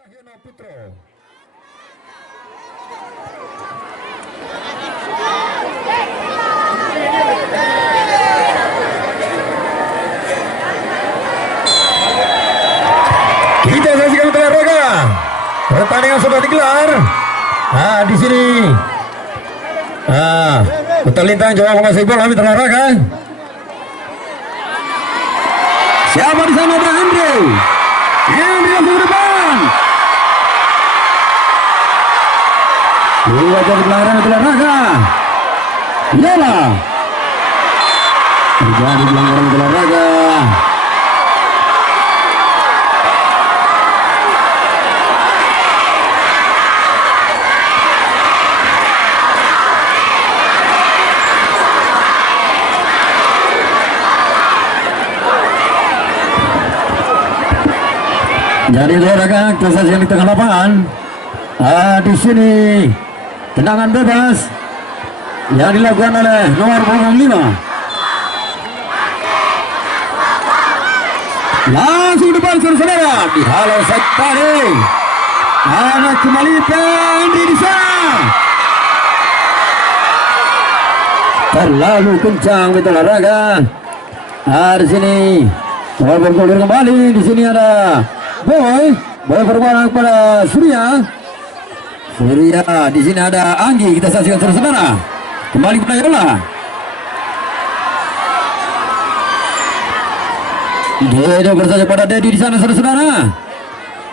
Cahyono Putro. Kita saksikan olahraga. Pertandingan sudah digelar. Nah, di sini. Nah, Putra Lintang coba menguasai bola di olahraga. Siapa di sana? Ada Andre. Andre langsung ke depan. Dua jadi pelanggaran di olahraga. Iyalah. Terjadi pelanggaran di olahraga. Jadi olahraga kelas yang di tengah lapangan. Di sini tendangan bebas yang dilakukan oleh nomor 5. Langsung depan saudara dihalau Setari. Ada kembali Pendi di sana. Terlalu kencang betul olahraga. Di sini bola bergulir kembali. Di sini ada Boy berbola kepada Surya. Di sini ada Anggi. Kita saksikan saudara. Kembali kepada Yola. Dia bersaja pada Dedi di sana saudara.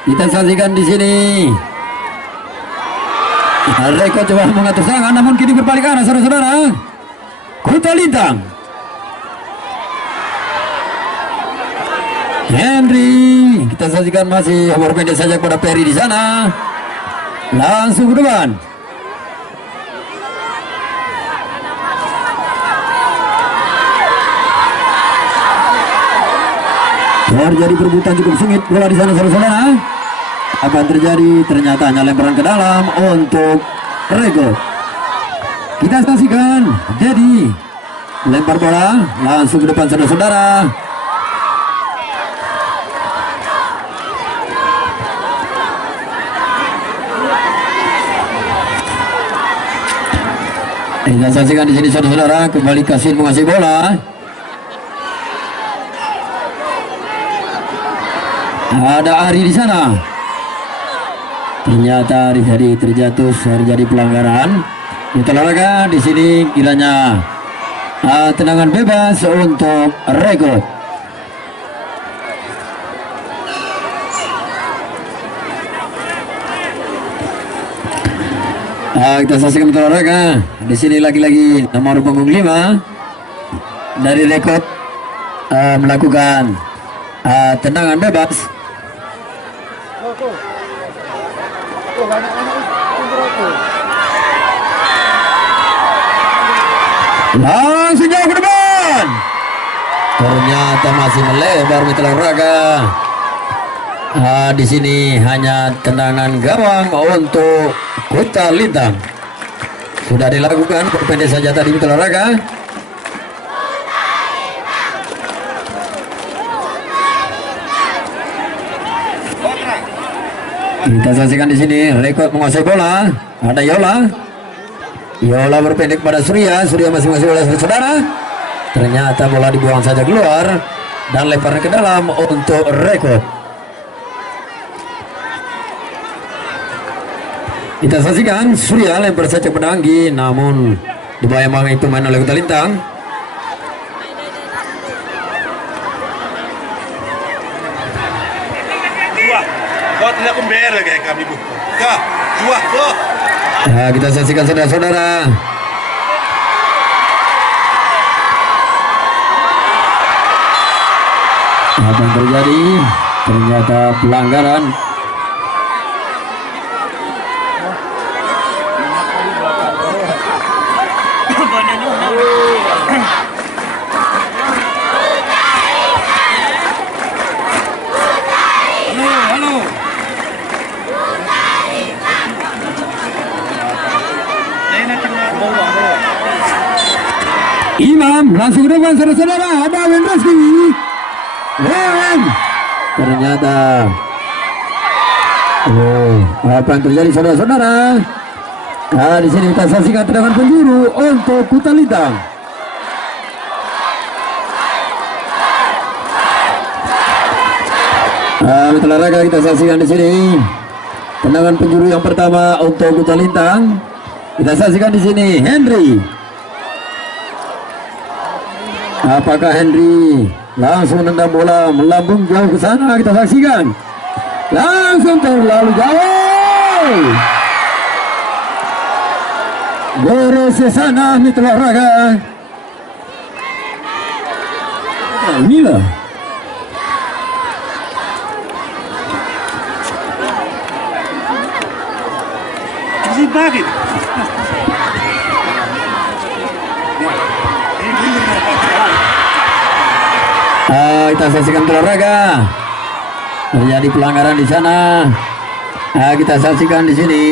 Kita saksikan di sini. Reko coba mengatur serangan, namun kini berbalik arah saudara. Putra Lintang. Henry, kita saksikan masih umur pendek saja kepada Perry di sana. Langsung ke depan. Terjadi perebutan cukup sengit bola di sana saudara. Apa yang terjadi? Ternyata hanya lemparan ke dalam untuk Rego. Kita saksikan Dedi lempar bola langsung ke depan saudara-saudara. Kita saksikan di sini saudara-saudara, kembali Kasin mengasih bola. Ada Ari di sana. Ternyata Ari tadi terjatuh, terjadi pelanggaran. Kita olahraga di sini kiranya tendangan bebas untuk Rego. Kita saksikan betul olahraga. Di sini lagi-lagi nomor punggung 5 dari Rekod melakukan tendangan bebas. Langsung jauh ke depan. Ternyata masih melebar betul olahraga. Di sini hanya tendangan gawang untuk Putra Lintang. Sudah dilakukan pendek saja tadi betul olahraga. Kita saksikan di sini Rekod menguasai bola. Ada Yola. Yola berpendek pada Surya. Surya masih bola saudara. Ternyata bola dibuang saja keluar dan lemparan ke dalam untuk Rekod. Kita saksikan Surya lempar saja pada Anggi, namun dibayang-bayang itu main oleh Putra Lintang. Nah, kita saksikan saudara-saudara. Apa yang terjadi? Ternyata pelanggaran. Imam langsung ke depan saudara-saudara. Ada Wendraski. Ternyata Oh, apa yang terjadi saudara-saudara? Nah, di sini kita saksikan tendangan penjuru untuk Kuta Lintang. Mitra raga, kita saksikan di sini tendangan penjuru yang pertama untuk Kuta Lintang. Kita saksikan di sini Henry. Apakah Henry langsung nendang bola melambung jauh ke sana? Kita saksikan. Langsung terlalu jauh. Beres ke sana mitra raga. Nah, inilah. Kita saksikan olahraga. Terjadi pelanggaran di sana. Kita saksikan di sini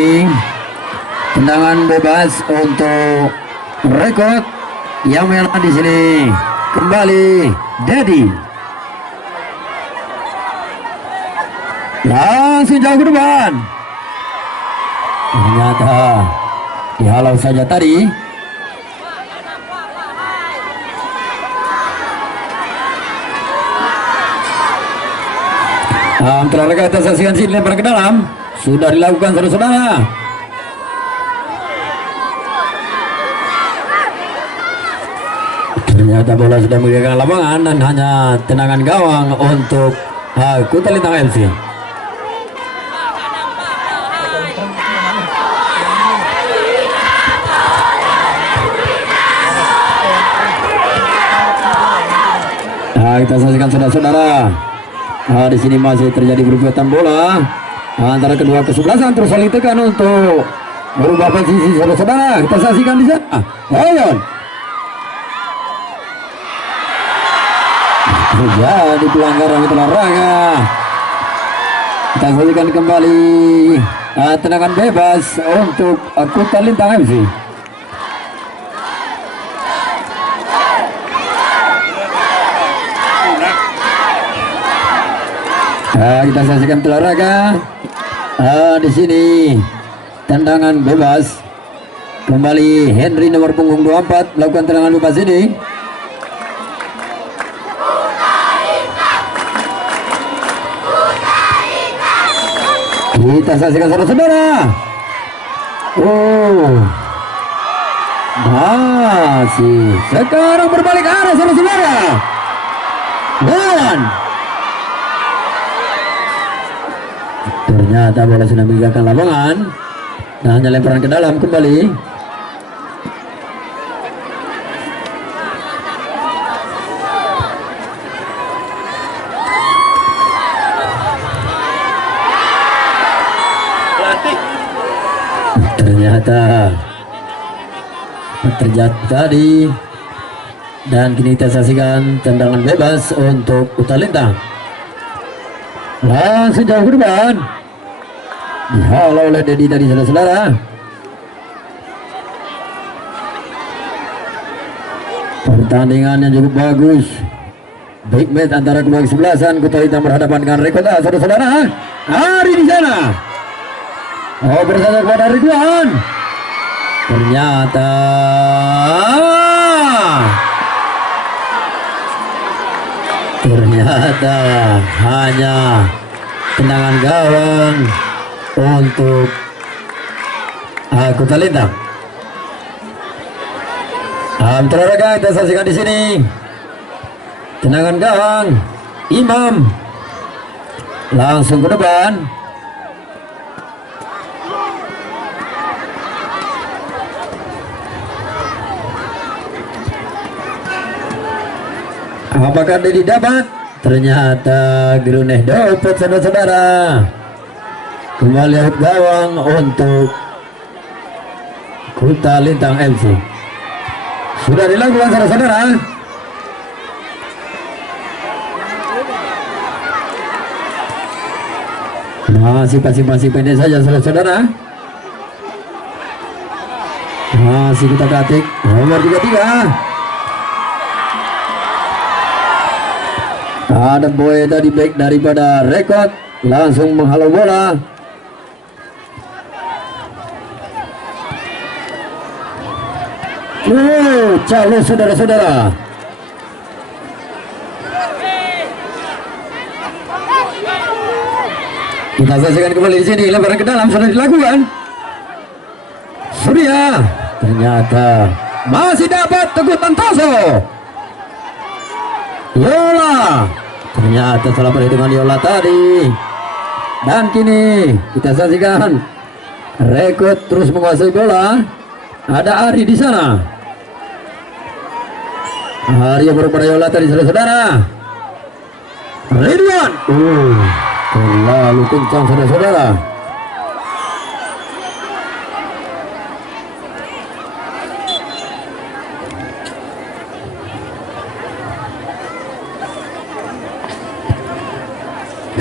tendangan bebas untuk rekod yang merah di sini. Kembali Dedi. Langsung jauh ke depan. Ternyata dihalau saja tadi. Olahraga kita saksikan sini lempar ke dalam. Sudah dilakukan saudara-saudara. Ternyata bola sudah meninggalkan lapangan dan hanya tendangan gawang untuk Kuta Lintang FC. Kita saksikan saudara-saudara. Di sini masih terjadi berebutan bola antara kedua kesebelasan, terus saling tekan untuk merubah posisi saudara-saudara. Kita saksikan di sana. Ayon. Terjadi pelanggaran olahraga. Kita saksikan kembali tendangan bebas untuk Kuta Lintang FC. Kita saksikan olahraga. Di sini tendangan bebas. Kembali Henry nomor punggung 24 melakukan tendangan bebas ini. Kita saksikan saudara-saudara. Oh, masih sekarang berbalik arah saudara-saudara. Dan ternyata bola sudah meninggalkan lapangan dan hanya lemparan ke dalam kembali. Ternyata terjadi tadi dan kini kita saksikan tendangan bebas untuk Kuta Lintang. Langsung jauh ke depan. Dihalau oleh Dedi dari saudara-saudara. Pertandingan yang cukup bagus. Big match antara kedua kesebelasan. Kuta Lintang berhadapan dengan rekod saudara-saudara. Hari di sana. Oh, bersama kepada Ridwan. Ternyata hanya tendangan gawang untuk Kuta Lintang. Olahraga kita saksikan di sini tendangan gawang Imam langsung ke depan. Apakah Dedi dapat? Ternyata Giruneh dapat saudara-saudara. Kembali out gawang untuk Kuta Lintang FC. Sudah dilakukan saudara-saudara. Masih pendek saja saudara-saudara. Masih kita katik nomor 33. Ada boy tadi back daripada rekod langsung menghalau bola Calon saudara-saudara. Kita saksikan kembali di sini, lemparan ke dalam sudah dilakukan. Surya ternyata masih dapat Teguh Tantoso. Yola ternyata salah perhitungan Yola tadi. Dan kini kita saksikan Rekod terus menguasai bola. Ada Ari di sana. Ari yang berpada Yola tadi, saudara-saudara. Ridwan. Terlalu kencang, saudara-saudara.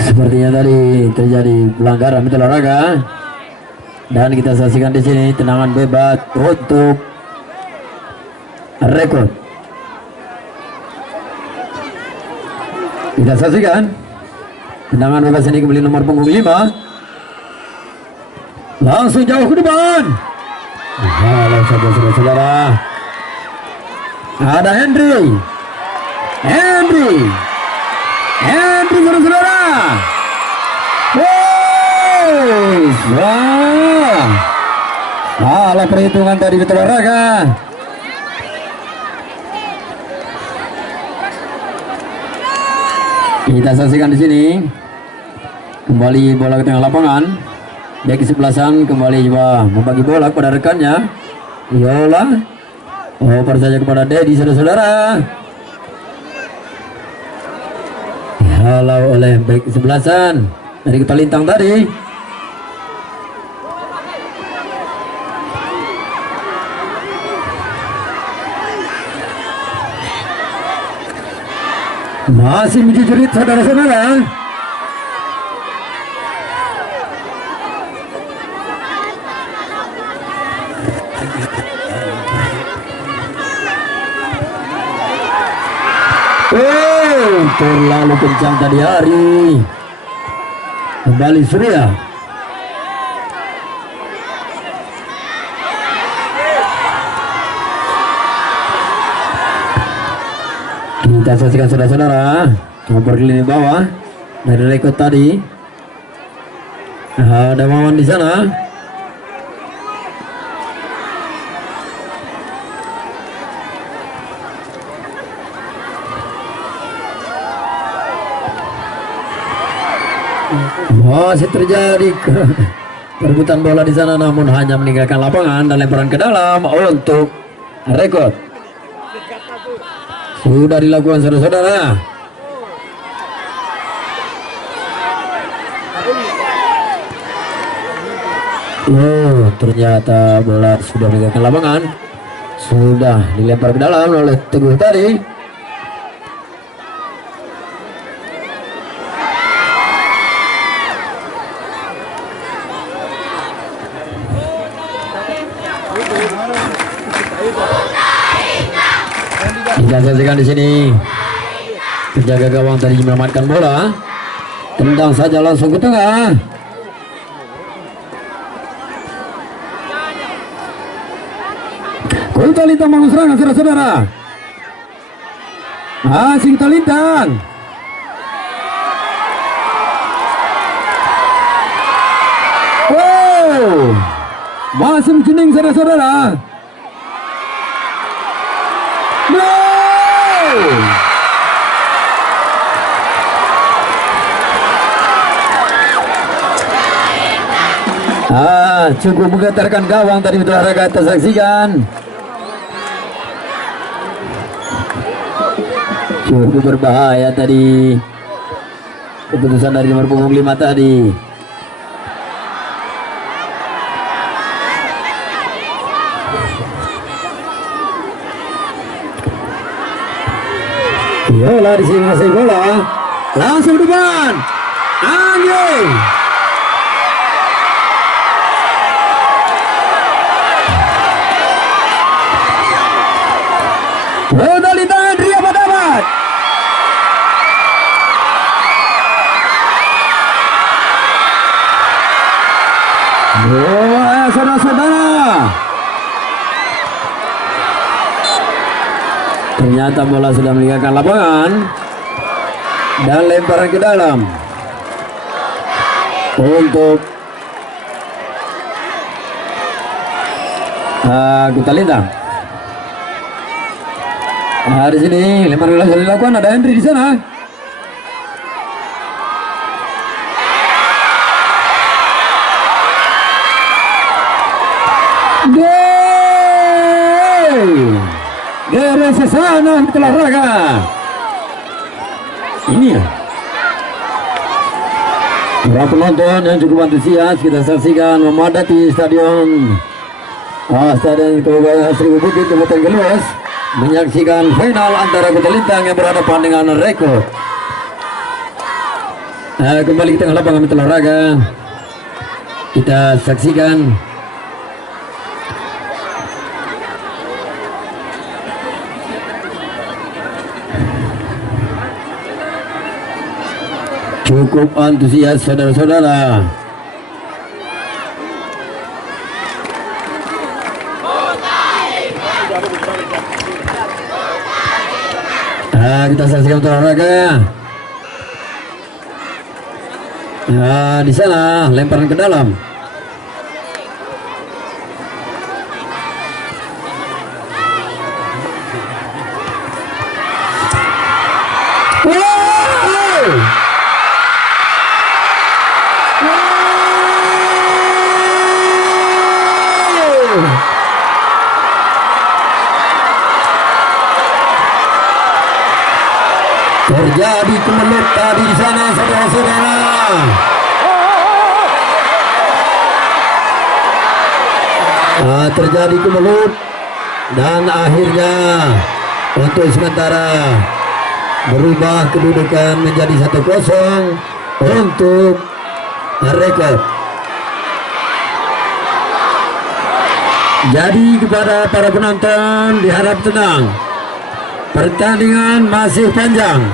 Sepertinya tadi terjadi pelanggaran betul olahraga. Dan kita saksikan di sini tendangan bebas untuk Rekod. Kita saksikan tendangan bebas ini kembali nomor punggung 5. Langsung jauh ke depan. Halo saudara-saudara. Ada Henry, saudara-saudara. Wah, salah perhitungan tadi betul olahraga. Kita saksikan di sini kembali bola ke tengah lapangan. Bek kesebelasan kembali coba membagi bola kepada rekannya Yola. Oper saja kepada Dedi, saudara-saudara. Dihalau oleh bek kesebelasan dari Ketalintang tadi. Masih menjerit, saudara-saudara. Terlalu kencang tadi Ari. Kembali Surya. Kita saksikan saudara-saudara, nomor lini bawah dari Rekod tadi. Ada Mawan di sana. Masih terjadi perebutan bola di sana, namun hanya meninggalkan lapangan dan lemparan ke dalam untuk Rekod. Sudah dilakukan, saudara-saudara. Ternyata bola sudah meninggalkan lapangan, sudah dilempar ke dalam oleh Teguh tadi. Kita saksikan di sini penjaga gawang tadi menyelamatkan bola, tendang saja langsung ke tengah. Talintang bangun serangan, saudara-saudara. Asing Talintang. Masih mencening, saudara-saudara. Cukup menggetarkan gawang tadi betul olahraga, kita saksikan. Cukup berbahaya tadi keputusan dari nomor punggung 5 tadi. Yola di sini masih bola, langsung depan, Angin. Bola di tangan Ria dapat. Saudara-saudara. Ternyata bola sudah meninggalkan lapangan dan lemparan ke dalam untuk Kuta Lintang. Di sini lemparan sudah dilakukan, ada Henry di sana. Dari sana olahraga. Ini ya. Para penonton yang cukup antusias kita saksikan memadati stadion Kabupaten Seribu Bukit Kabupaten Geluas menyaksikan final antara Kuta Lintang yang berhadapan dengan Rekod. Kembali ke tengah lapangan olahraga. Kita saksikan cukup antusias saudara-saudara. Kita saksikan olahraga. Di sana lemparan ke dalam. Terjadi kemelut tadi di sana saudara-saudara. Terjadi kemelut dan akhirnya untuk sementara berubah kedudukan menjadi 1-0 untuk Rekod. Jadi kepada para penonton diharap tenang. Pertandingan masih panjang.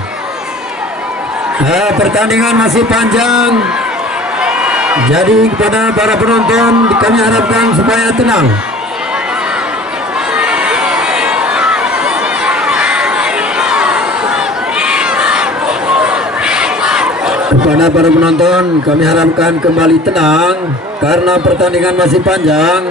Pertandingan masih panjang. Jadi kepada para penonton kami harapkan supaya tenang. Kepada para penonton kami harapkan kembali tenang karena pertandingan masih panjang.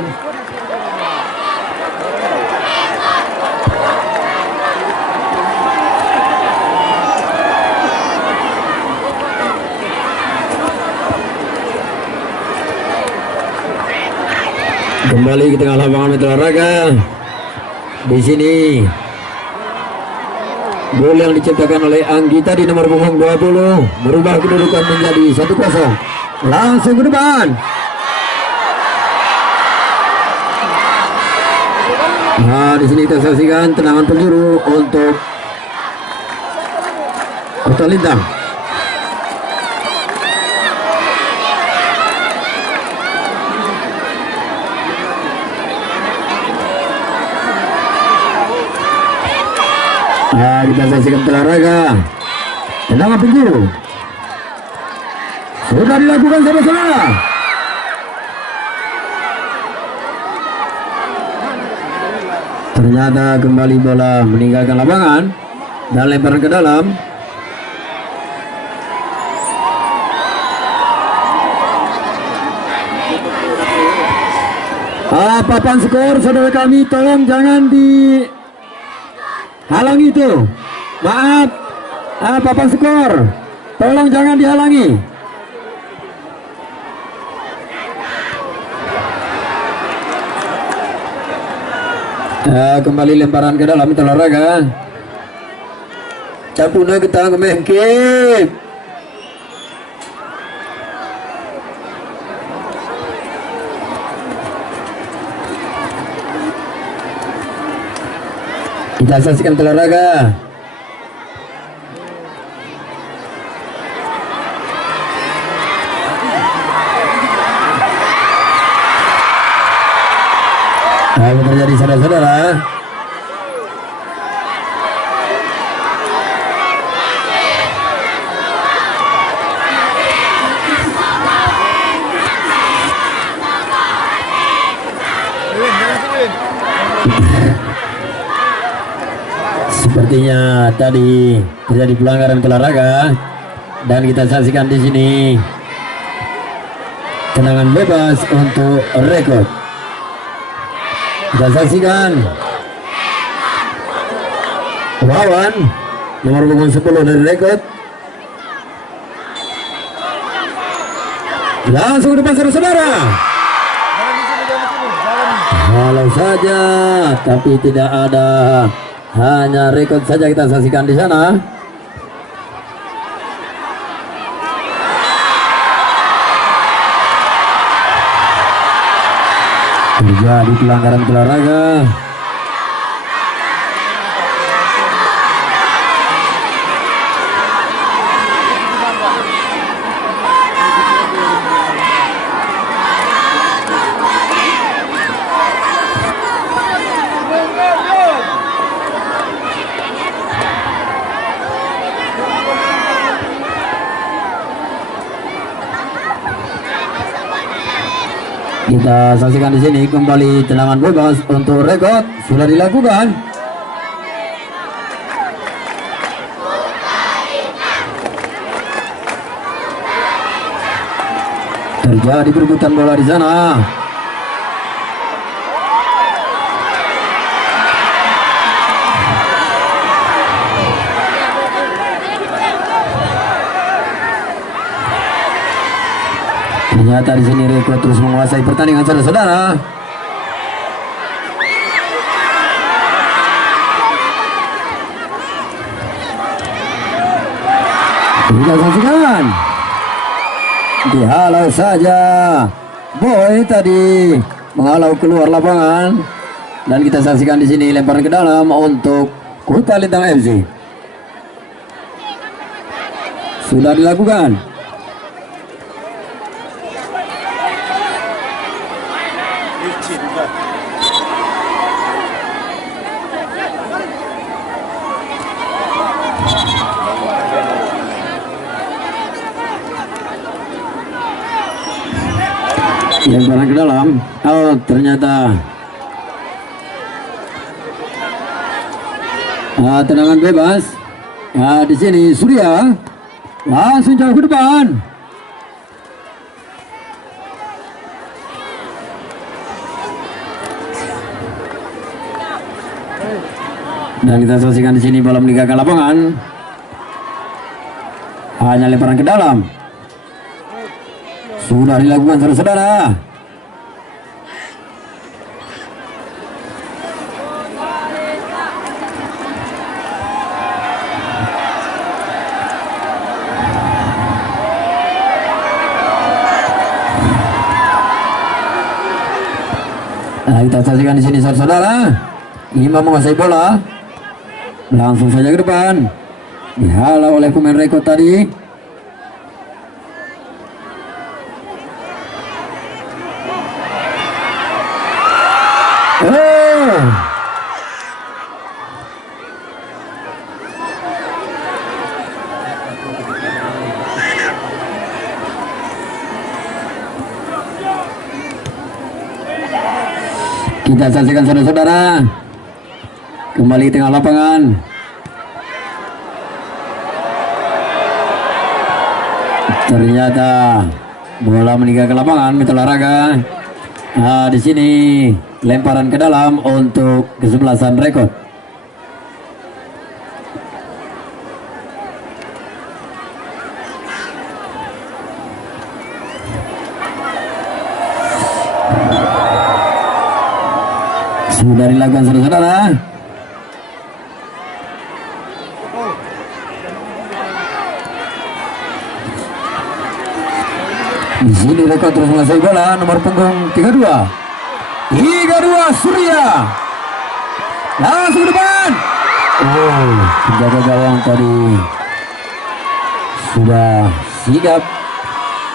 Kembali ke tengah lapangan olahraga. Di sini gol yang diciptakan oleh Anggita di nomor punggung 20 merubah kedudukan menjadi 1-0. Langsung ke depan. Di sini kita saksikan tendangan penjuru untuk Kuta Lintang. Kita saksikan olahraga. Tendangan penjuru sudah dilakukan saudara-saudara. Ternyata kembali bola meninggalkan lapangan dan lemparan ke dalam. Papan skor saudara kami, tolong jangan dihalangi itu. Maaf, papan skor tolong jangan dihalangi. Kembali lemparan ke dalam olahraga. Capuna kita mengkip. Kita saksikan olahraga. Apa terjadi saudara-saudara? Sepertinya tadi terjadi pelanggaran olahraga dan kita saksikan di sini tendangan bebas untuk rekod. Kita saksikan lawan nomor punggung 10 dari rekod langsung ke depan saudara-saudara. Halau saja, tapi tidak ada, hanya rekod saja kita saksikan di sana. Terjadi pelanggaran olahraga. Kita saksikan di sini kembali tendangan bebas untuk rekod sudah dilakukan. Terjadi perebutan bola di sana. Ternyata di sini Reko terus menguasai pertandingan saudara-saudara. Kita saksikan. Dihalau saja. Boy tadi menghalau keluar lapangan dan kita saksikan di sini lemparan ke dalam untuk Kuta Lintang FC. Sudah dilakukan. Lemparan ke dalam. Oh, ternyata tendangan bebas. Di sini Surya langsung jauh ke depan. Dan kita saksikan di sini bola meninggalkan lapangan. Hanya lemparan ke dalam. Sudah dilakukan saudara-saudara. Nah, kita saksikan di sini saudara-saudara. Imam menguasai bola. Langsung saja ke depan. Dihalau oleh pemain Reko tadi. Kita saksikan saudara-saudara. Kembali di tengah lapangan. Ternyata bola meninggalkan lapangan Mitra Olahraga. Nah, di sini lemparan ke dalam untuk kesebelasan Rekod. Sudah dilakukan saudara-saudara. Di sini Rekod terus menguasai bola, nomor punggung 32 Surya. Langsung ke depan. Oh, penjaga gawang tadi sudah sigap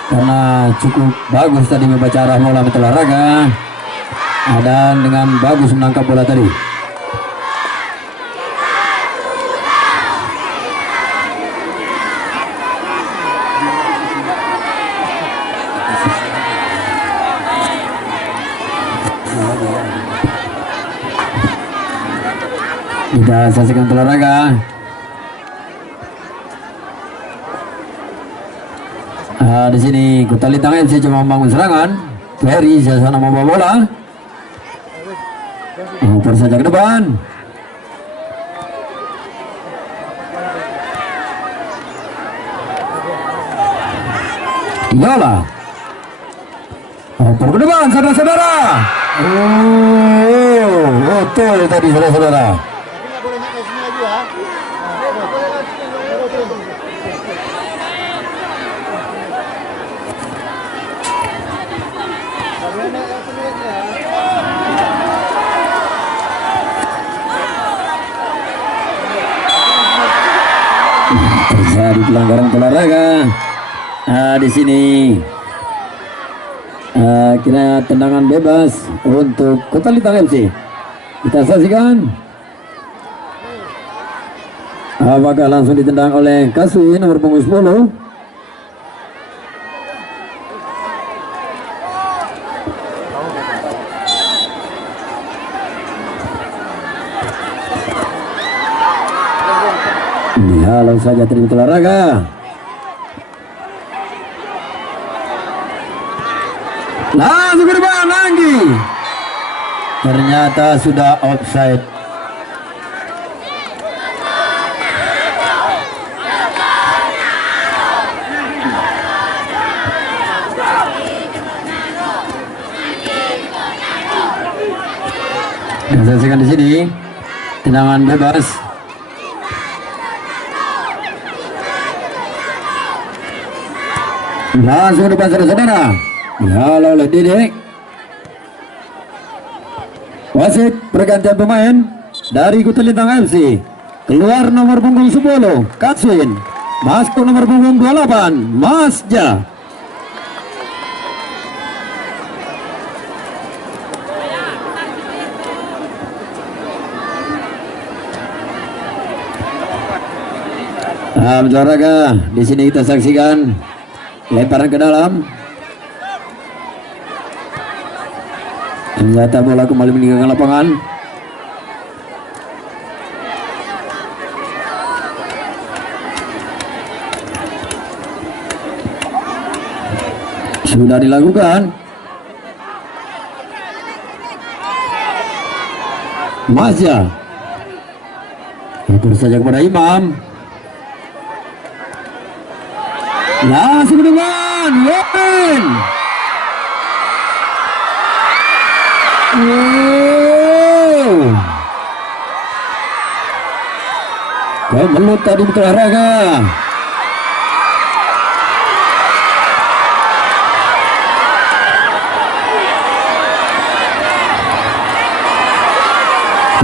karena cukup bagus tadi membaca arah bola Mitra Olahraga. Dan dengan bagus menangkap bola tadi. Kita saksikan olahraga. Di sini Kota Lintang FC cuma membangun serangan. Ferry sana membawa bola. Oper saja ke depan. Bola. Oper ke depan, saudara-saudara. Betul tadi saudara-saudara. Terjadi pelanggaran olahraga. Di sini kira tendangan bebas untuk Kota Lintang FC. Kita saksikan. Apakah langsung ditendang oleh Kaswin nomor punggung 10? Dihalau saja tim olahraga. Langsung ke depan lagi. Ternyata sudah offside. Kita saksikan di sini tendangan bebas. Langsung ke depan saudara-saudara. Dihalau oleh Dedek. Wasit pergantian pemain dari Kota Lintang FC. Keluar nomor punggung 10 Kaswin, masuk nomor punggung 28 Masja. Olahraga di sini kita saksikan lemparan ke dalam. Ternyata bola kembali meninggalkan lapangan. Sudah dilakukan. Masya. Terus saja kepada Imam. Langsung dengan Win. Kemelut tadi olahraga.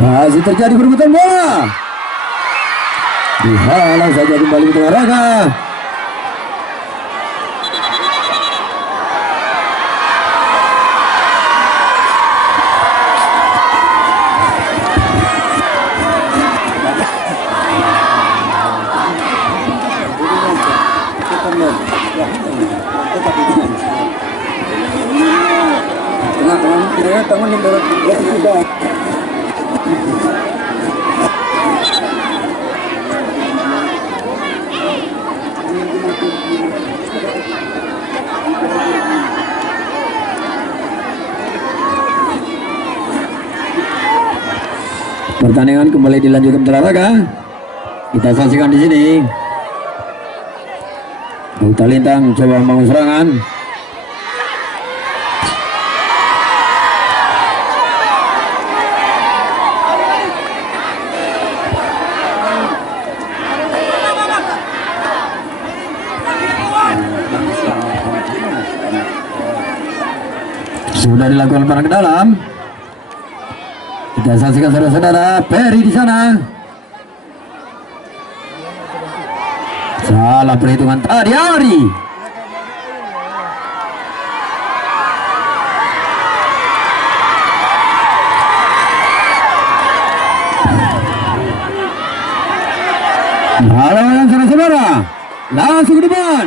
Masih terjadi perebutan bola. Dihalau saja kembali olahraga. Pertandingan kembali dilanjutkan olahraga. Kita saksikan di sini. Kota Lintang coba membangun serangan. Sudah dilakukan lemparan ke dalam. Kita saksikan saudara-saudara, Ferry di sana. Salah perhitungan tadi Ari. Lawan saudara-saudara, langsung ke depan.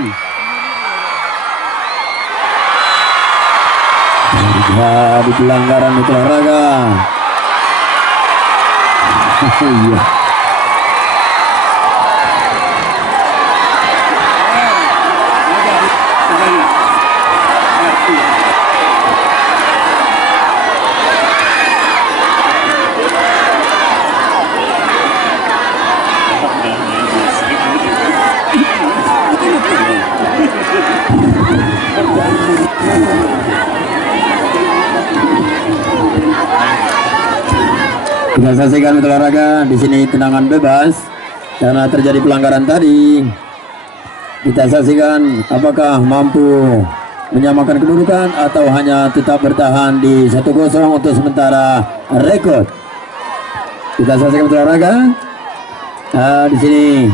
Terjadi pelanggaran olahraga. Iya. Kita saksikan mitra olahraga di sini tendangan bebas karena terjadi pelanggaran tadi. Kita saksikan apakah mampu menyamakan kedudukan atau hanya tetap bertahan di 1-0 untuk sementara rekod. Kita saksikan mitra olahraga. Di sini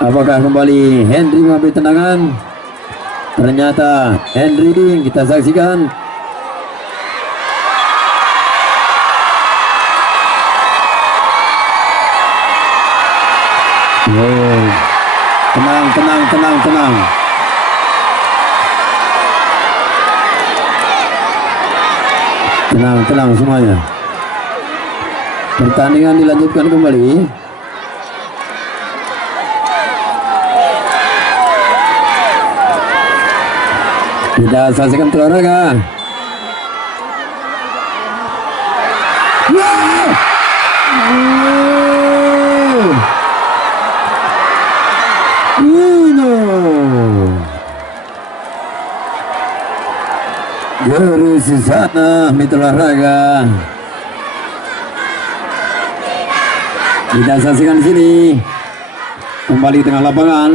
apakah kembali Henry mengambil tendangan? Ternyata Henry kita saksikan. Oh, tenang. Tenang semuanya. Pertandingan dilanjutkan kembali. Kita saksikan olahraga. Garis sana mitra olahraga. Kita saksikan di sini kembali di tengah lapangan.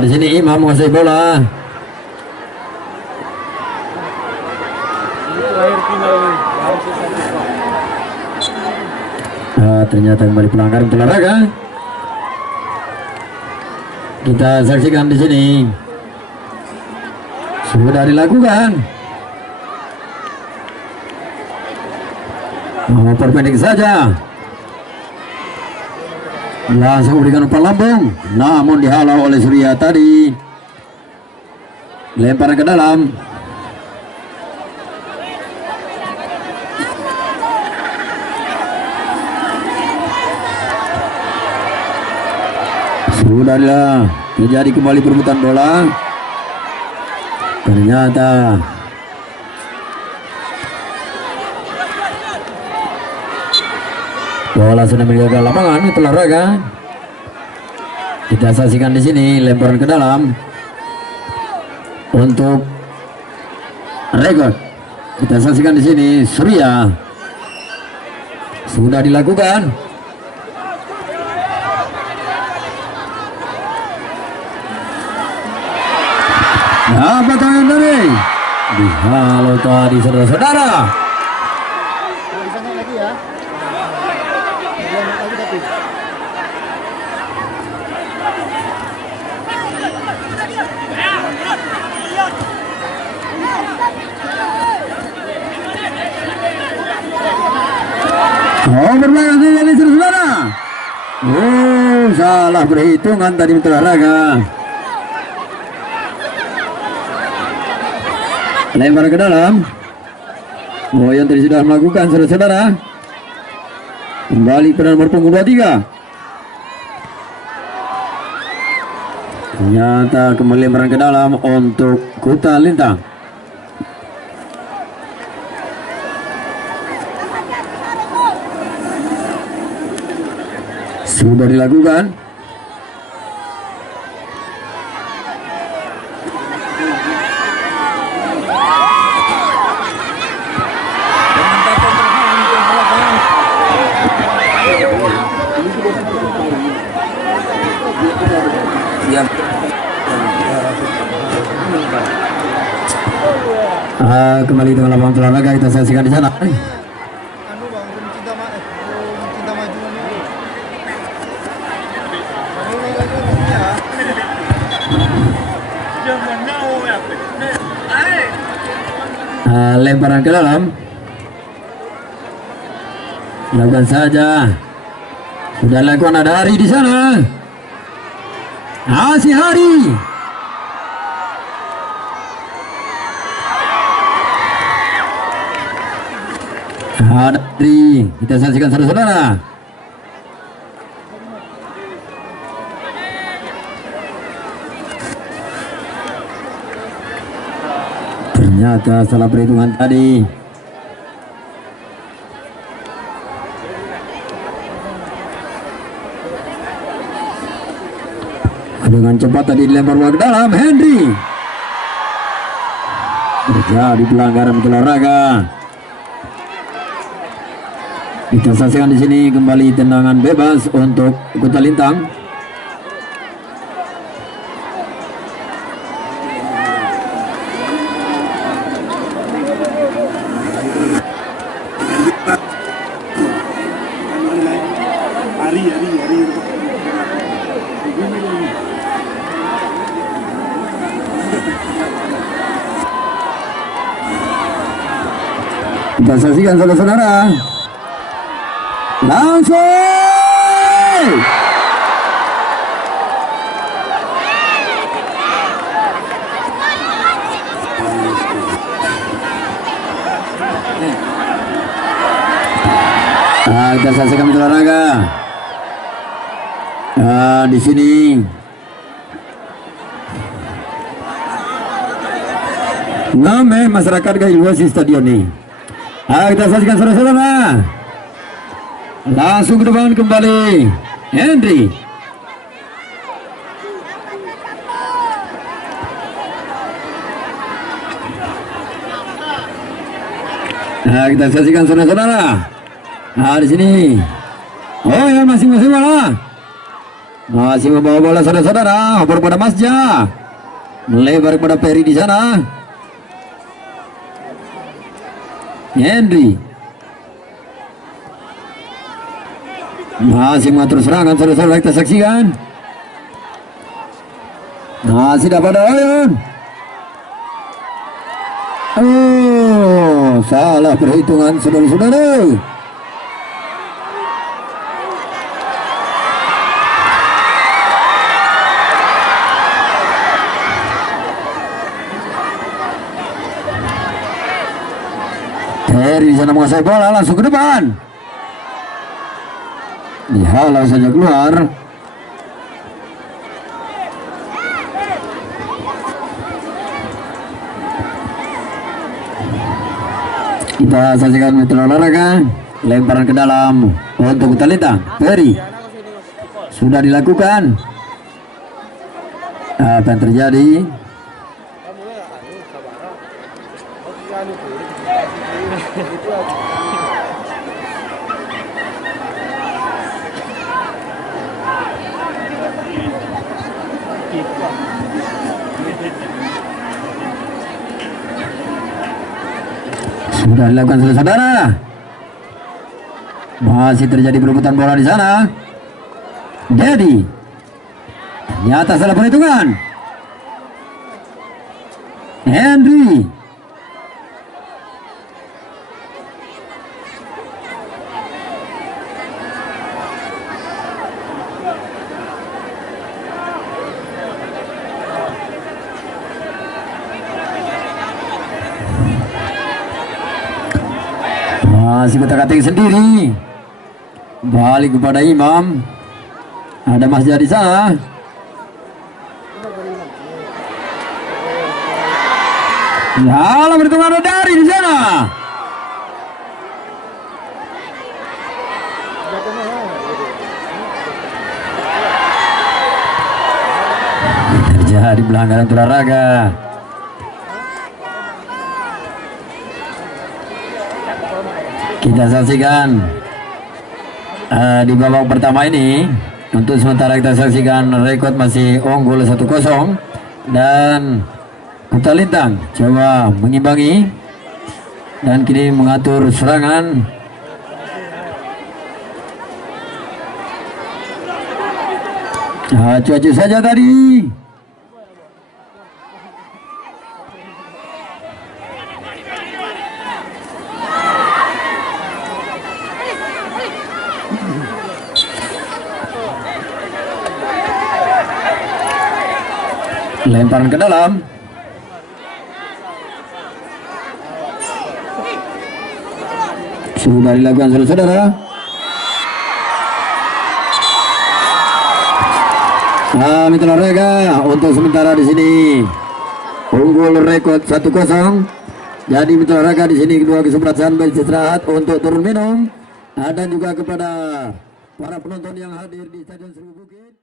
Di sini Imam menguasai bola. Ternyata kembali pelanggaran olahraga. Kita saksikan di sini sudah dilakukan. Perpendek saja. Langsung berikan umpan lambung, namun dihalau oleh Surya tadi. Lempar ke dalam. Sudah terjadi kembali perebutan bola. Ternyata bola sudah meninggalkan lapangan olahraga. Kita saksikan di sini lemparan ke dalam untuk rekod. Kita saksikan di sini Surya sudah dilakukan. Apakah yang dari dihalau tadi saudara-saudara? Oh, bermain dari saudara. Oh, salah perhitungan tadi mitra olahraga. Lempar ke dalam. Oh, yang tadi sudah melakukan saudara-saudara. Kembali pada nomor punggung 23. Ternyata kembali lemparan ke dalam untuk Kuta Lintang. Sudah dilakukan. Kembali dengan lapangan olahraga kita saksikan di sana. Lemparan ke dalam. Lakukan saja. Sudah lakukan, ada Ari di sana. Masih Hari. Hadri, kita saksikan saudara-saudara. Ternyata salah perhitungan tadi. Dengan cepat tadi dilempar bola ke dalam. Henry. Terjadi pelanggaran olahraga. Kita saksikan di sini kembali tendangan bebas untuk Kota Lintang. Kita saksikan saudara-saudara. Langsung kita saksikan olahraga. Di sini ngame masyarakat gaya luas stadion ini. Kita saksikan saudara-saudara. Langsung ke depan kembali Henry. Kita saksikan saudara-saudara. Di sini. Oh ya, masing-masing bola. Masih membawa bola saudara-saudara. Oper pada Masja. Melebar kepada Peri di sana. Henry. Masih mengatur serangan saudara-saudara, kita saksikan. Masih dapat Oyon. Oh, salah perhitungan saudara-saudara. Terry di sana menguasai bola, langsung ke depan. Dihalau saja keluar. Kita saksikan metode olahraga. Lemparan ke dalam untuk Kota Lintang. Peri sudah dilakukan. Apa yang terjadi? Sudah dilakukan saudara-saudara. Masih terjadi perebutan bola di sana. Dedi. Ternyata salah perhitungan. Henry. Masih kotak-katik sendiri. Balik kepada Imam. Ada Mas Jadi sana. Lalu bertemu dari di sana. Terjadi pelanggaran olahraga. Kita saksikan di babak pertama ini. Untuk sementara kita saksikan rekod masih unggul 1-0 dan Kota Lintang coba mengimbangi dan kini mengatur serangan. Cuaca saja tadi. lemparan ke dalam. Sudah dilakukan saudara-saudara. Mitra Rega untuk sementara di sini unggul rekod 1-0. Jadi Mitra Rega di sini kedua kesempatan beristirahat untuk turun minum, dan juga kepada para penonton yang hadir di Stadion Seribu Bukit.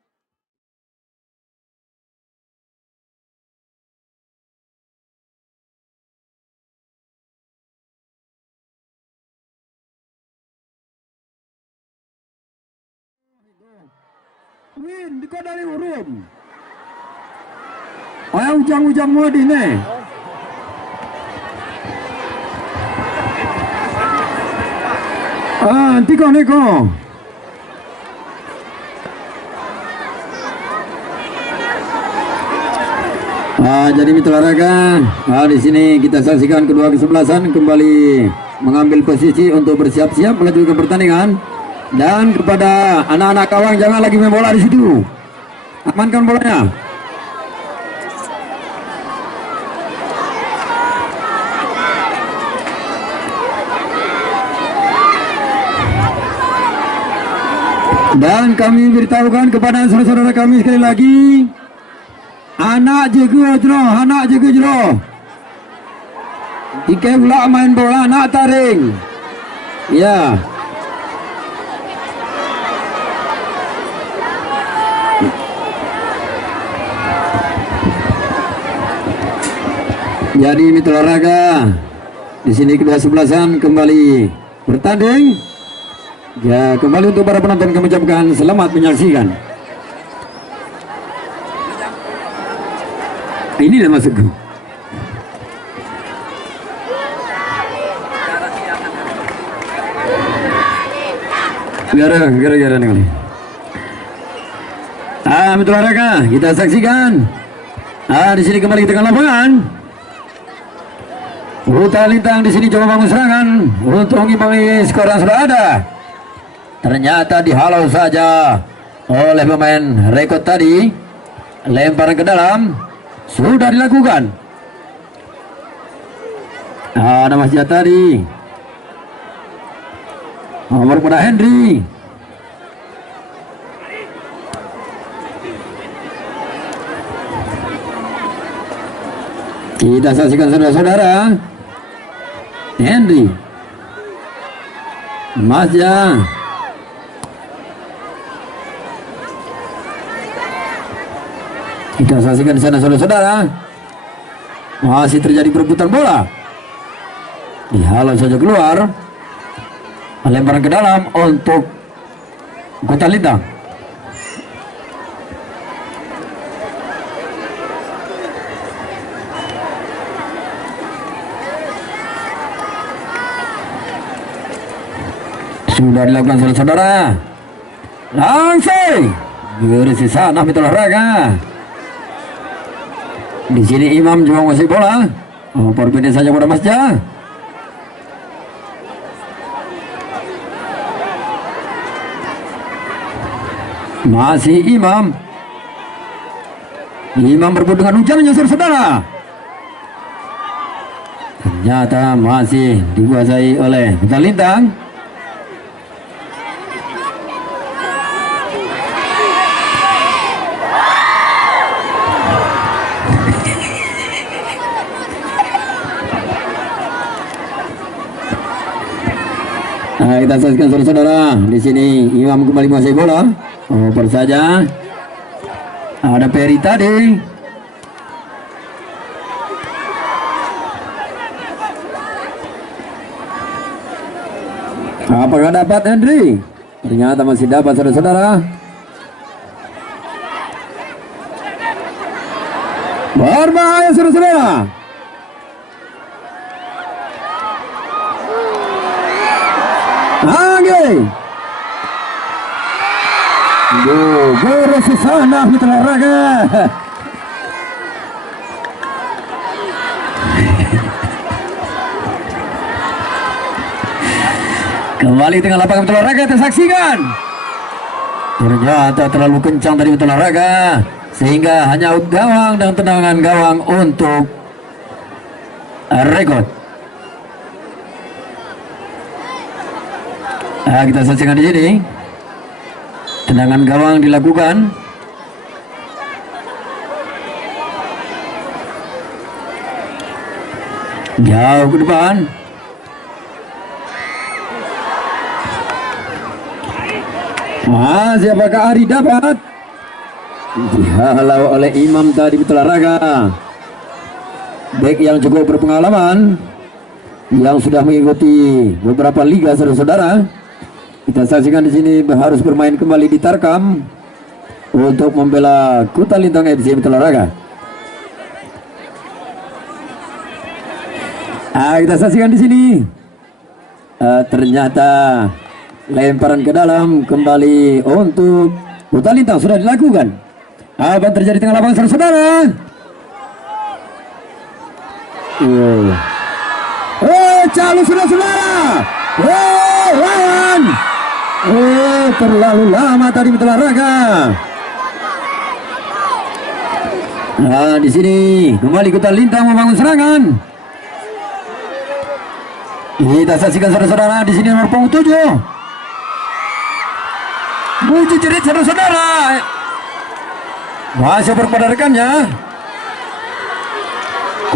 Win di dari Urum. Ayo ujang-ujang mudi nih. Tiko. Jadi Mitra Rega, di sini kita saksikan kedua kesebelasan kembali mengambil posisi untuk bersiap-siap melanjutkan pertandingan. Dan kepada anak-anak kawang, jangan lagi main bola di situ. Amankan bolanya. Dan kami beritahukan kepada saudara-saudara kami sekali lagi, anak jaga jero. Jika pula main bola nak taring. Ya. Jadi Mitra Rega, di sini kedua sebelasan kembali bertanding. Ya, kembali untuk para penonton kami ucapkan selamat menyaksikan. Ini dah masuk. Gara-gara nih. Mitra Rega, kita saksikan. Di sini kembali ke tengah lapangan. Huta Lintang di sini coba bangun serangan untuk mengimbangi skor yang sudah ada. Ternyata dihalau saja oleh pemain rekod tadi. Lemparan ke dalam sudah dilakukan. Ada Mas tadi. Nomor pada Henry. Kita saksikan saudara-saudara. Henry, Mas kita saksikan di sana saudara-saudara. Masih terjadi perebutan bola. Dihalau saja keluar. Lemparan ke dalam untuk Kota Lintang. Sudah dilakukan saudara-saudara. Langsung garis di sana Mitra Rega. Di sini Imam juga masih bola. Perpindahan saja pada Mas Ja. Masih Imam. Imam berebut dengan hujannya saudara. Ternyata masih dikuasai oleh Kota Lintang. Kita saksikan saudara-saudara, di sini Imam kembali menguasai bola. Oper saja. Ada Peri tadi. Apakah dapat Henry? Ternyata masih dapat saudara-saudara. Berbahaya saudara-saudara. Boros di sana Mitra Rega. Kembali tengah lapangan Mitra Rega, kita saksikan. Ternyata terlalu kencang dari Mitra Rega. sehingga hanya out gawang dan tendangan gawang untuk rekod. Kita saksikan di sini tendangan gawang dilakukan. Jauh ke depan. Masih apakah Ari dapat? Dihalau oleh Imam tadi Mitra Raga. Bek yang cukup berpengalaman, yang sudah mengikuti beberapa liga saudara-saudara. Kita saksikan di sini harus bermain kembali di Tarkam untuk membela Kuta Lintang FC Mitra Raga. Kita saksikan di sini ternyata lemparan ke dalam kembali untuk Kuta Lintang sudah dilakukan. Apa yang terjadi tengah lapangan saudara-saudara? Calon saudara-saudara. Lawan. Terlalu lama tadi Mitra Raga. Di sini kembali Kuta Lintang membangun serangan. Kita saksikan saudara-saudara di sini nomor punggung 7. Muji jerit saudara-saudara. Masih berpadarekannya.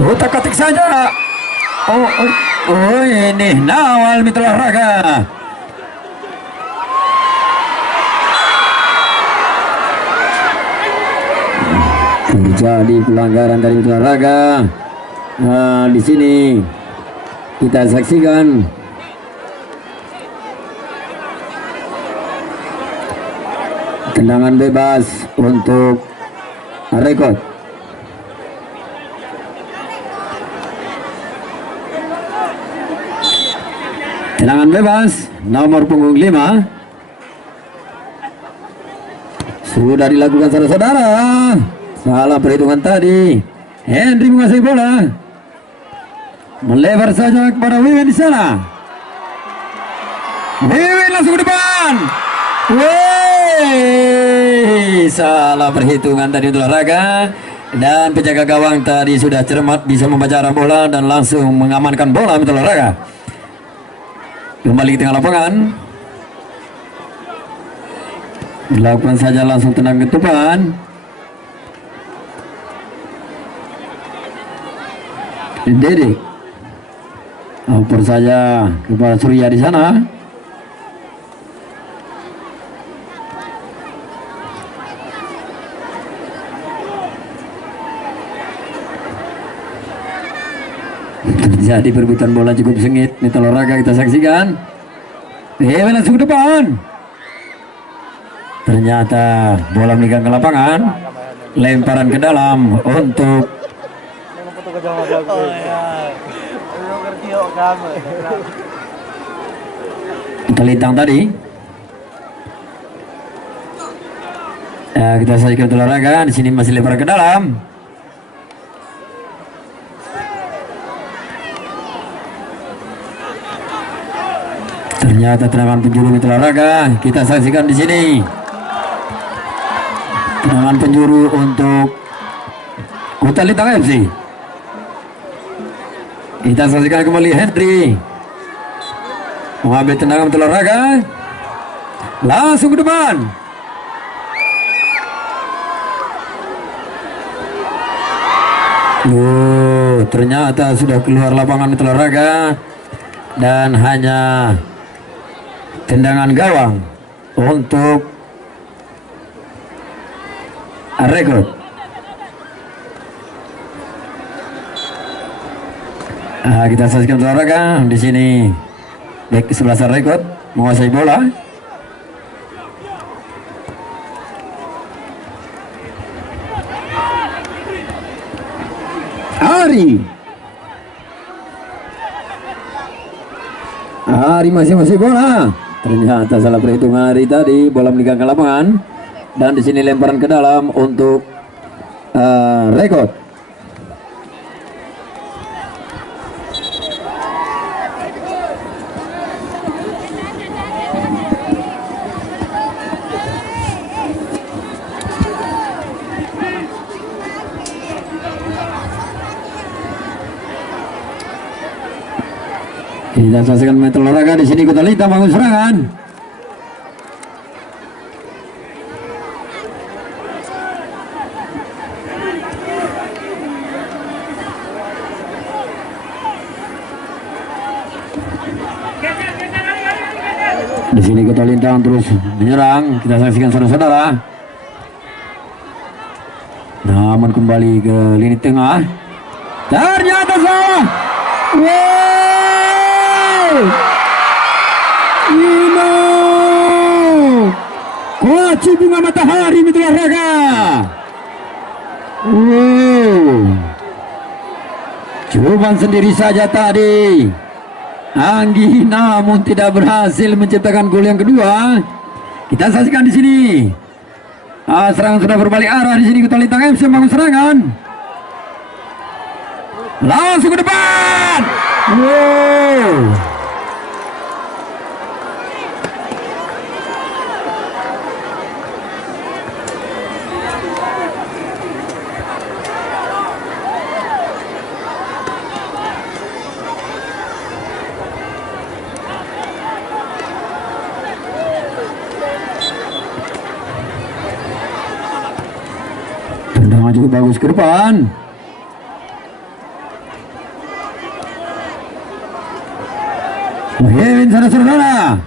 Utak-atik saja. Ini Nawal Mitra Raga. Terjadi pelanggaran dari Mitra Raga. Di sini kita saksikan tendangan bebas untuk rekod. Tendangan bebas nomor punggung 5 sudah dilakukan saudara-saudara. Salah perhitungan tadi. Henry menguasai bola, melebar saja kepada Wiwin di sana. Wiwin langsung ke depan. Salah perhitungan tadi untuk Raga, dan penjaga gawang tadi sudah cermat bisa membaca arah bola dan langsung mengamankan bola untuk Raga. Kembali ke tengah lapangan. Dilakukan saja langsung tenang ke depan. Dede oper saja kepada Surya di sana. Terjadi perebutan bola cukup sengit. Mitra Raga kita saksikan. Langsung ke depan. Ternyata bola meninggal ke lapangan. Lemparan ke dalam untuk Kelintang tadi. Kita saksikan olahraga di sini masih lebar ke dalam. Ternyata tendangan penjuru Mitra Raga kita saksikan di sini. Tendangan penjuru untuk Kuta Lintang FC. Kita saksikan kembali Henry mengambil tendangan Mitra Raga, langsung ke depan. Ternyata sudah keluar lapangan Mitra Raga dan hanya tendangan gawang untuk rekod. Kita saksikan olahraga di sini. Back sebelah rekod menguasai bola. Ari masih bola. Ternyata salah perhitungan Ari tadi, bola meninggal ke lapangan dan di sini lemparan ke dalam untuk rekod. Kita saksikan Metro Olahraga di sini Kota Lintang bangun serangan. Di sini Kota Lintang terus menyerang. Kita saksikan saudara-saudara. Namun kembali ke lini tengah. Ternyata salah. Wow. Ino. Koci bunga matahari Mitra Olahraga. Wow. Cobaan sendiri saja tadi. Anggi namun tidak berhasil menciptakan gol yang kedua. Kita saksikan di sini. Serangan sudah berbalik arah di sini Kota Lintang FC membangun serangan. Langsung ke depan. Wow. Tendangan cukup bagus ke depan. Kevin saudara-saudara.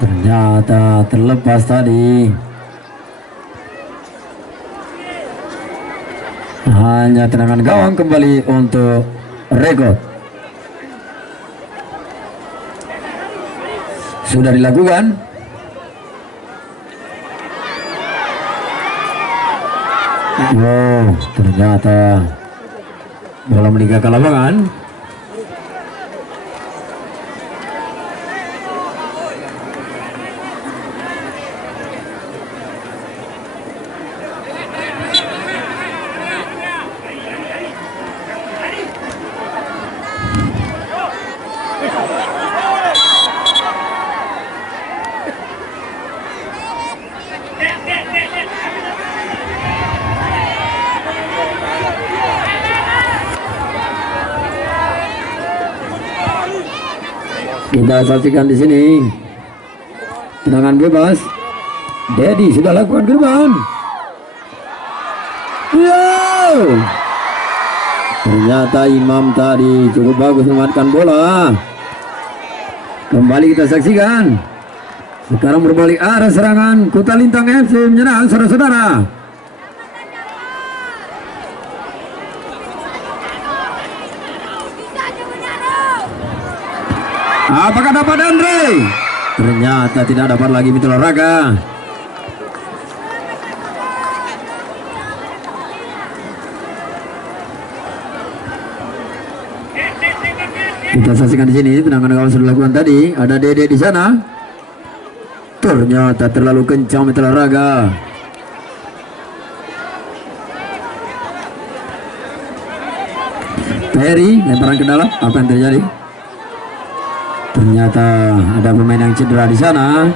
Ternyata terlepas tadi. Hanya tendangan gawang kembali untuk rekod. Sudah dilakukan. Oh, ternyata bola meninggalkan lapangan. Kita saksikan di sini tendangan bebas. Dedi sudah lakukan ke depan. Wow. Ternyata Imam tadi cukup bagus memanfaatkan bola. Kembali kita saksikan. Sekarang berbalik arah serangan Kota Lintang FC menyerang saudara-saudara. Apakah dapat Andre? Ternyata tidak dapat lagi Mitra Olahraga. Kita saksikan di sini tendangan gawang sudah dilakukan tadi. Ada Dede di sana. Ternyata terlalu kencang Mitra Olahraga. Terry lemparan ke dalam. Apa yang terjadi? Ternyata ada pemain yang cedera di sana.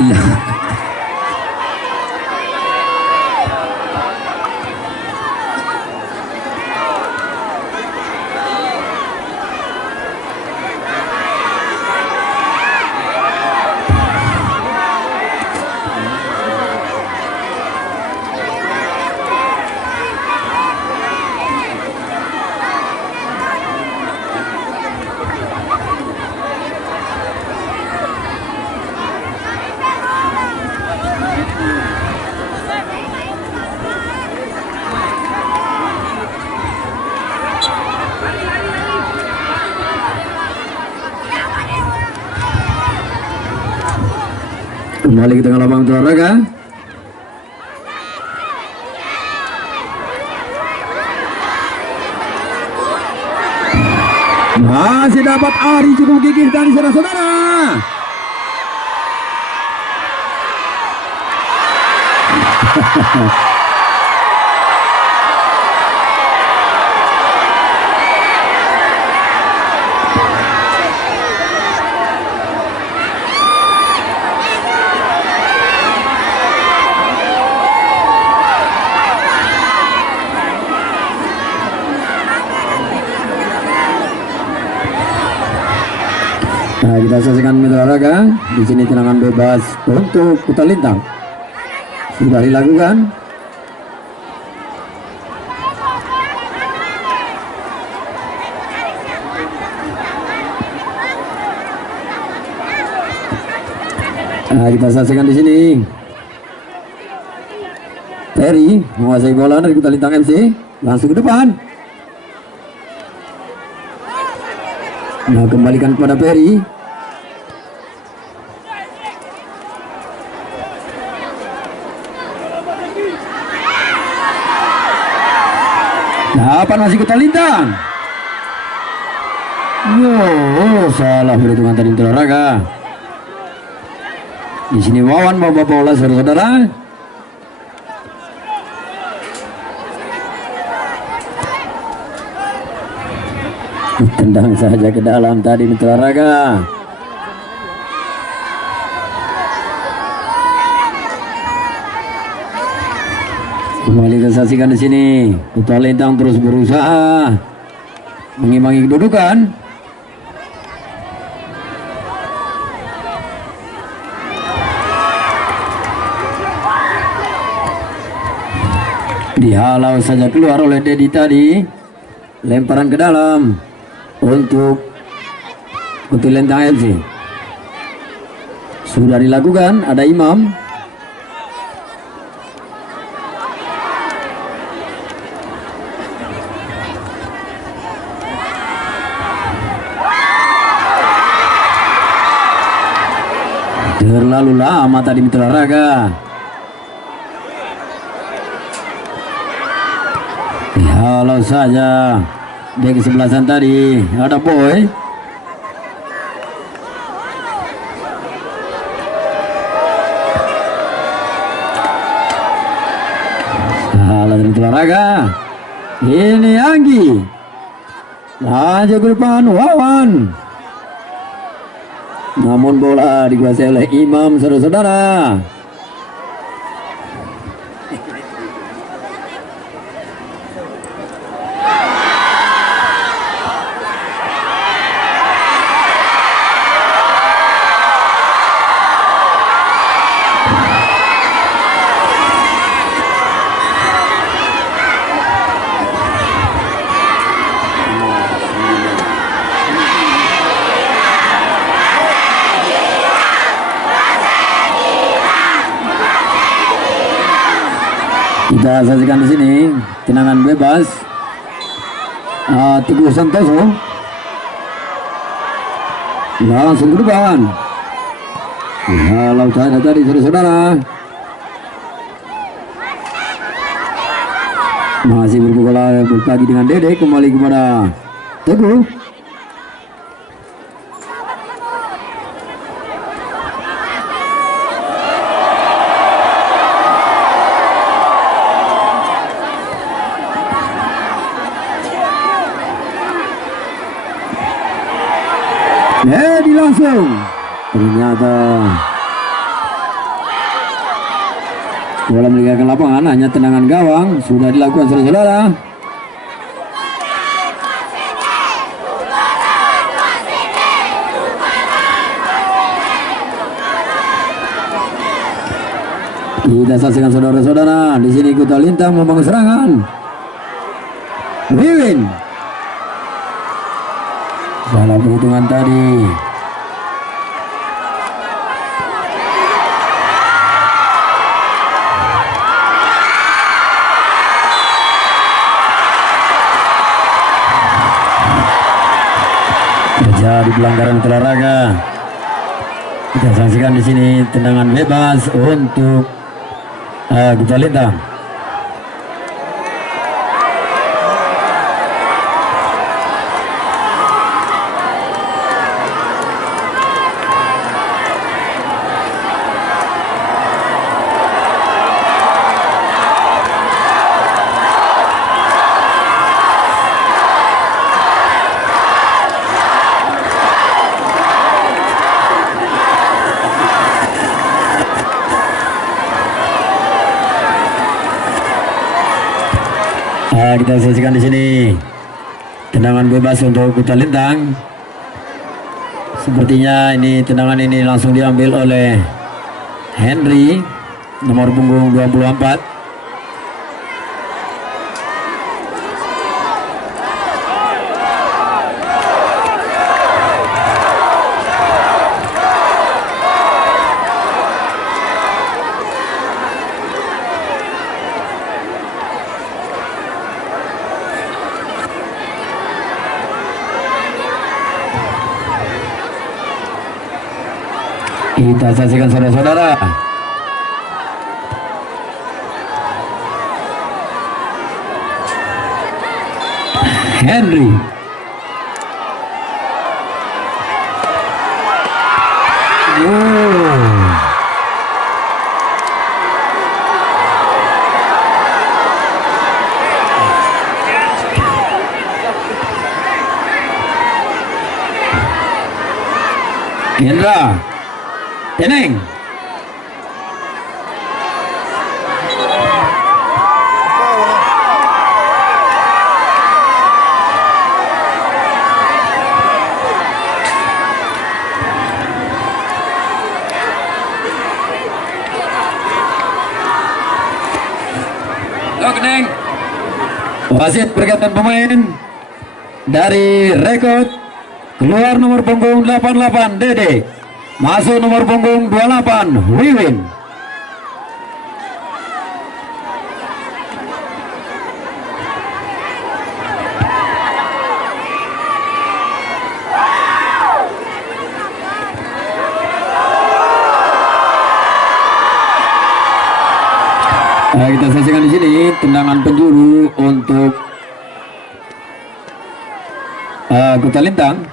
Iya. Kembali ke tengah lapangan olahraga. Masih dapat Ari cukup gigih dari saudara-saudara. Nah, kita saksikan mitra olahraga. Di sini tendangan bebas untuk Kuta Lintang. Sudah dilakukan. Nah, kita saksikan di sini. Terry menguasai bola dari Kuta Lintang FC, langsung ke depan. Nah, kembalikan kepada Perry. Dapat masih Kuta Lintang. Salah perhitungan tadi mitra olahraga. Di sini Wawan bawa bola saudara-saudara. Tendang saja ke dalam tadi mitra olahraga. Kembali kita saksikan di sini. Kuta Lintang terus berusaha mengimbangi kedudukan. Dihalau saja keluar oleh Dedi tadi. Lemparan ke dalam untuk Kuta Lintang FC. Sudah dilakukan, ada Imam. Terlalu lama tadi mitra olahraga. Dihalau saja bek sebelasan tadi, ada Boy. Salah dari olahraga. Ini Anggi. Laju ke depan Wawan. Namun bola dikuasai oleh Imam saudara-saudara. Kita saksikan di sini tendangan bebas Teguh Santoso langsung ke depan. Halau saja tadi saudara-saudara. Masih berbola berpagi dengan Dede, kembali kepada Teguh. Jadi langsung ternyata bola meninggalkan lapangan, hanya tendangan gawang. Sudah dilakukan saudara-saudara. Kita saksikan saudara-saudara, di sini Kuta Lintang membangun serangan. Wiwin, salah perhitungan tadi. Terjadi pelanggaran olahraga. Kita saksikan di sini tendangan bebas untuk Kuta Lintang. Kita saksikan di sini tendangan bebas untuk Kuta Lintang. Sepertinya ini tendangan ini langsung diambil oleh Henry nomor punggung 24. Kita saksikan saudara-saudara. Henry. Indra. Teneng. Wasit pergantian pemain dari Rekod keluar nomor punggung 88 Dede, masuk nomor punggung 28 Wiwin. Nah, kita saksikan di sini tendangan penjuru untuk Kota Lintang.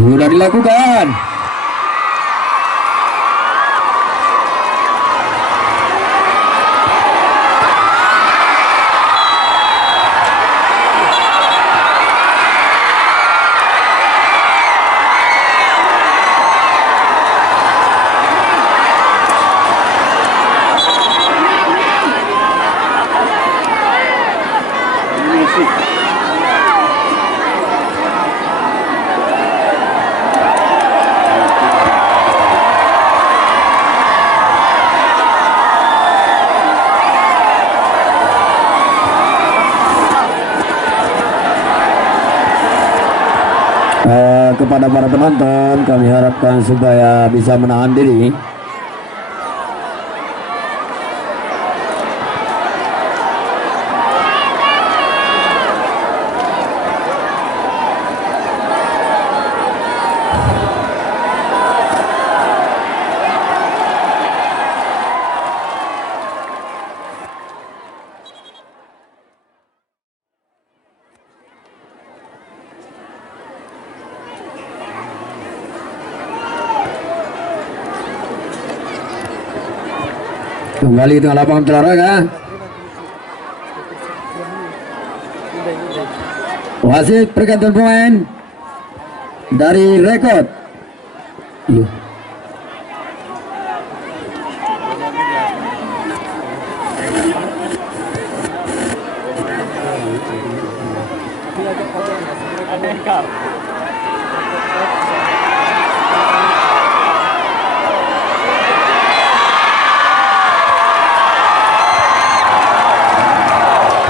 Sudah dilakukan. Kepada para penonton kami harapkan supaya bisa menahan diri. Kembali tengah lapangan olahraga. Wasit pergantian pemain dari Rekod.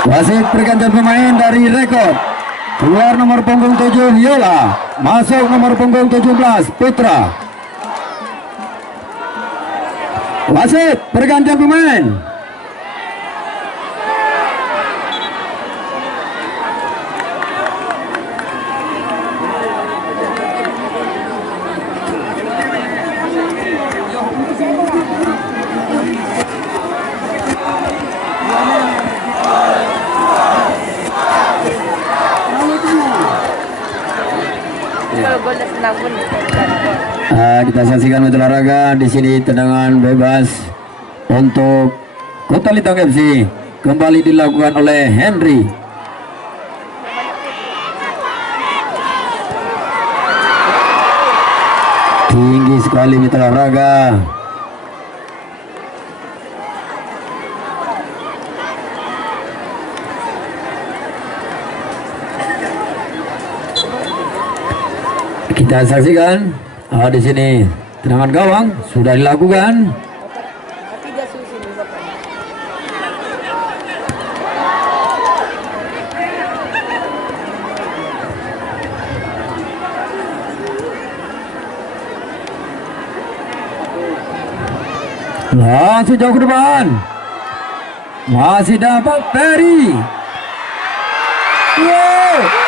Wasit pergantian pemain dari Rekod keluar nomor punggung 7 Yola, masuk nomor punggung 17 Putra. Wasit pergantian pemain. Kita saksikan mitra olahraga di sini tendangan bebas untuk Kota Lintang FC kembali dilakukan oleh Henry. Tinggi sekali mitra olahraga. Kita saksikan di sini tendangan gawang sudah dilakukan. Langsung jauh ke depan. Masih dapat Ferry. Wow.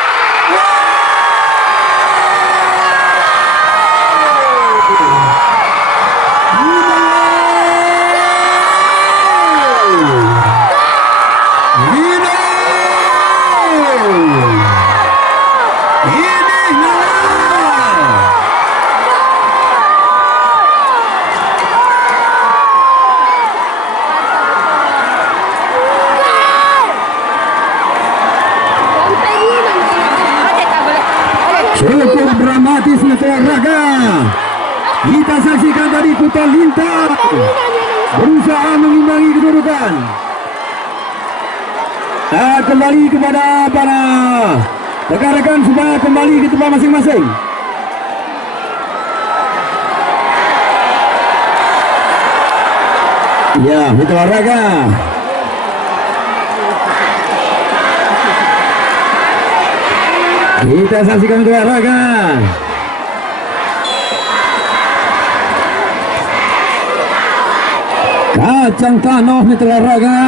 Cukup dramatis olahraga. Kita saksikan tadi Kuta Lintang berusaha mengimbangi kedudukan. Kembali kepada para rekan-rekan supaya kembali ke tempat masing-masing. Ya, itu olahraga. Kita saksikan untuk olahraga. Kacang tanah mitra olahraga.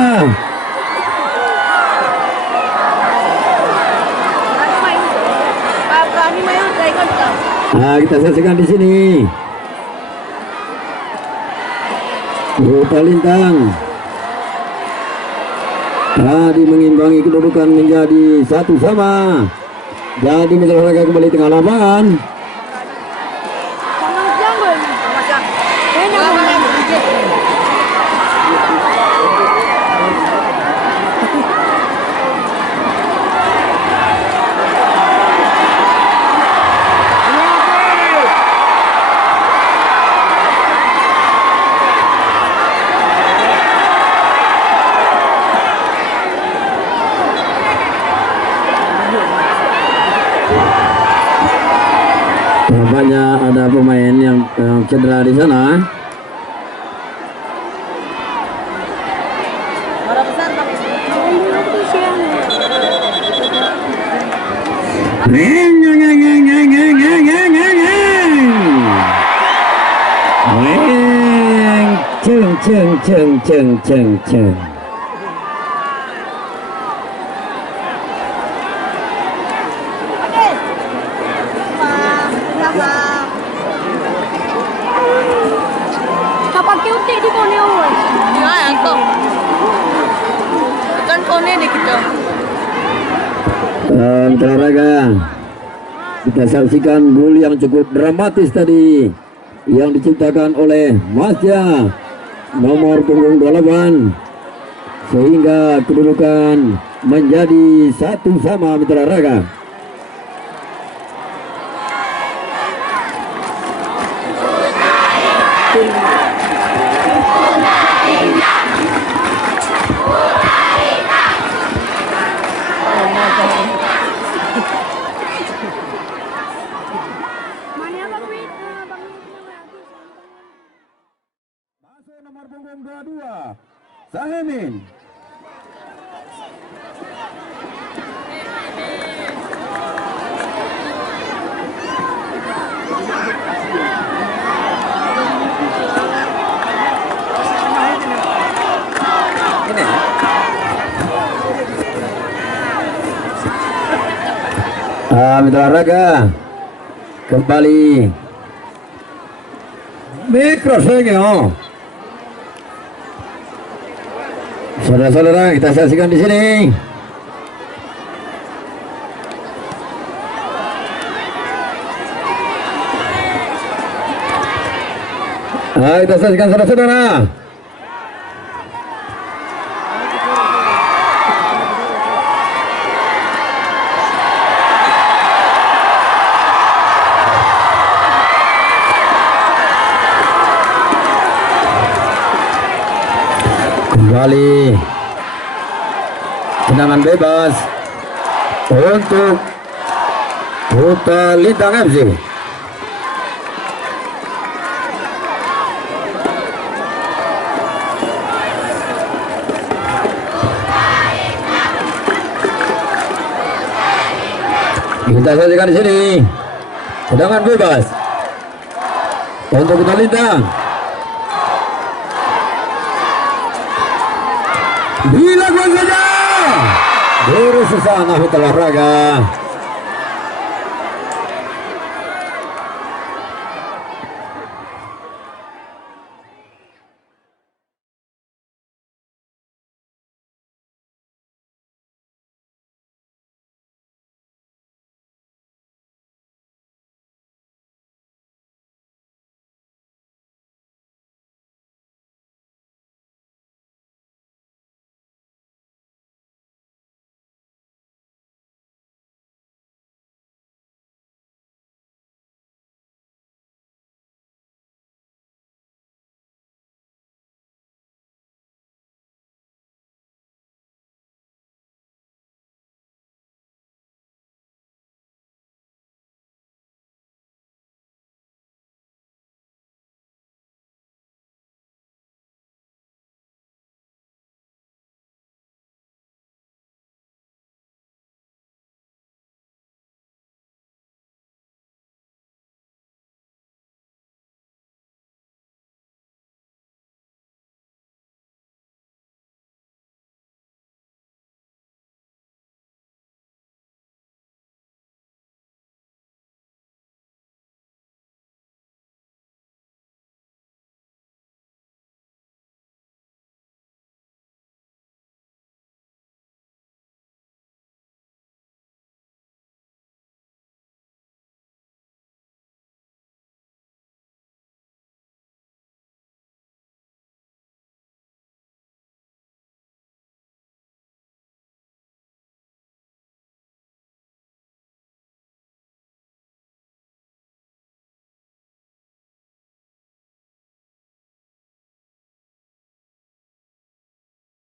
Nah, kita saksikan di sini. Kuta Lintang tadi mengimbangi kedudukan menjadi 1-1. Jadi mitra olahraga kembali tengah lapangan. Nampaknya ada pemain yang cedera di sana. Ceng. Olahraga kita saksikan gol yang cukup dramatis tadi yang diciptakan oleh Masya nomor punggung 28 sehingga kedudukan menjadi 1-1 mitra olahraga. Nomor punggung 22 Sahemin. Mitra olahraga kembali mikrofon. Saudara-saudara, kita saksikan di sini. Nah, kita saksikan saudara-saudara. Kembali tendangan bebas untuk Kuta Lintang FC. Kita saksikan di sini. Tendangan bebas untuk Putra Lintang. Dilakukan saja. Berusaha Putra Olahraga